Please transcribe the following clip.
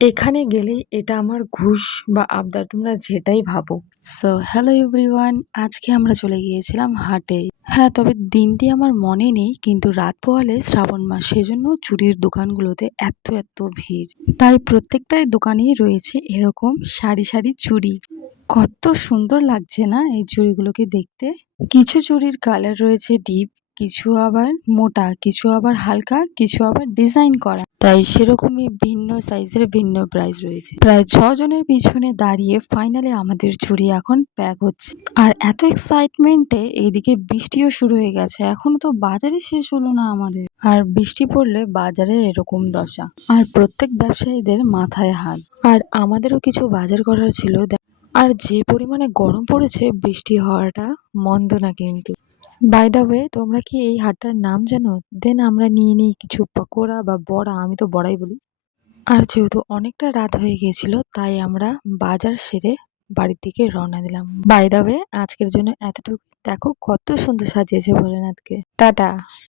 এখানে গেলেই এটা আমার ঘুষ বা আবদার তোমরা যেটাই ভাবো। সো হ্যালো এভরিওয়ান, আজকে আমরা চলে গিয়েছিলাম হাটে। হ্যাঁ, তবে দিনটি আমার মনে নেই, কিন্তু রাত পোহালে শ্রাবণ মাস, সেজন্য চুড়ির দোকানগুলোতে এত এত ভিড়। তাই প্রত্যেকটাই দোকানেই রয়েছে এরকম সারি সারি চুড়ি। কত সুন্দর লাগছে না এই চুড়িগুলোকে দেখতে। কিছু চুড়ির কালার রয়েছে ডিপ, কিছু আবার মোটা, কিছু আবার হালকা, কিছু আবার ডিজাইন করা। তাই সেরকমই ভিন্ন সাইজের ভিন্ন প্রাইস রয়েছে। প্রায় 6 জনের পিছনে দাঁড়িয়ে ফাইনালি আমাদের চুড়ি এখন প্যাক হচ্ছে। আর এত এক্সাইটমেন্টে এইদিকে বৃষ্টিও শুরু হয়ে গেছে, এখনো তো বাজারই শেষ হলো না আমাদের। আর বৃষ্টি পড়লে বাজারে এরকম দশা। আর প্রত্যেক ব্যবসায়ীদের মাথায় হাত। আর আমাদেরও কিছু বাজার করার ছিল। আর যে পরিমাণে গরম পড়েছে, বৃষ্টি হওয়াটা মন্দ না কিন্তু। বাই দ্য ওয়ে, তোমরা কি এই হাটটার নাম জানো? দেন আমরা নিয়ে নিই কিছু পকোড়া বা বড়া, আমি তো বড়াই বলি। আর যেহেতু অনেকটা রাত হয়ে গিয়েছিল, তাই আমরা বাজার সেরে বাড়ির দিকে রওনা দিলাম। বাই দ্য ওয়ে, আজকের জন্য এতটুকু। দেখো কত সুন্দর সাজিয়েছে ভোলেনাথকে। টাটা।